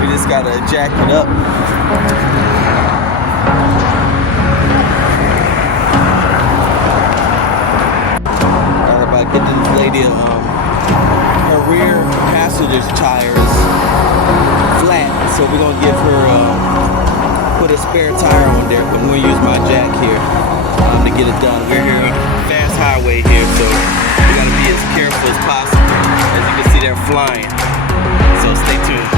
We just gotta jack it up. Alright, about to get this lady her rear passenger's tire is flat, so we're gonna give her put a spare tire on there, but I'm gonna use my jack here to get it done. We're here on a fast highway here, so we gotta be as careful as possible. As you can see, they're flying, so stay tuned.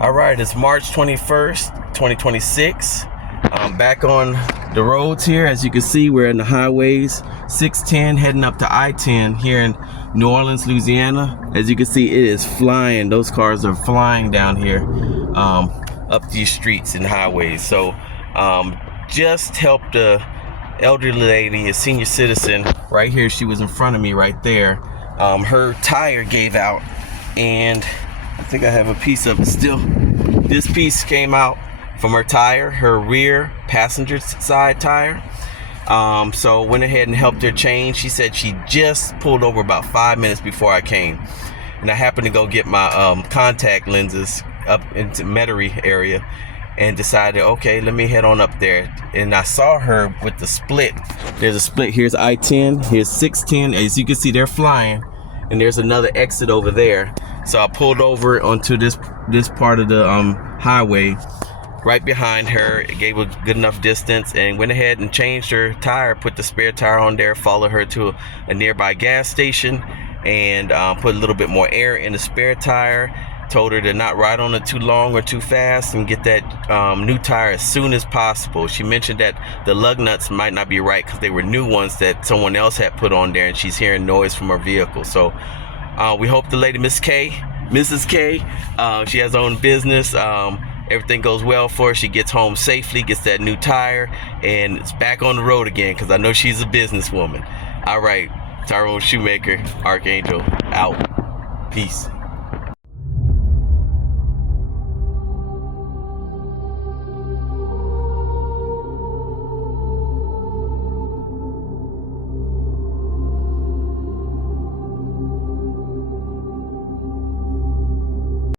All right, it's March 21st, 2026. I'm back on the roads here. As you can see, we're in the highways, 610 heading up to I-10 here in New Orleans, Louisiana. As you can see, it is flying. Those cars are flying down here up these streets and highways. So just helped a elderly lady, a senior citizen right here. She was in front of me right there. Her tire gave out, and I think I have a piece of it still. This piece came out from her tire, her rear passenger side tire. So went ahead and helped her change. She said she just pulled over about 5 minutes before I came, and I happened to go get my contact lenses up into Metairie area, and decided, okay, let me head on up there. And I saw her with the split. There's a split. Here's I-10, here's 610. As you can see, they're flying, and there's another exit over there. So I pulled over onto this part of the highway right behind her. It gave a good enough distance, and went ahead and changed her tire, put the spare tire on there, followed her to a nearby gas station, and put a little bit more air in the spare tire, told her to not ride on it too long or too fast and get that new tire as soon as possible. She mentioned that the lug nuts might not be right because they were new ones that someone else had put on there, and she's hearing noise from her vehicle. So we hope the lady, Mrs. K, she has her own business. Everything goes well for her. She gets home safely, gets that new tire, and it's back on the road again, because I know she's a businesswoman. All right, Tyrone Shoemaker, Archangel, out. Peace.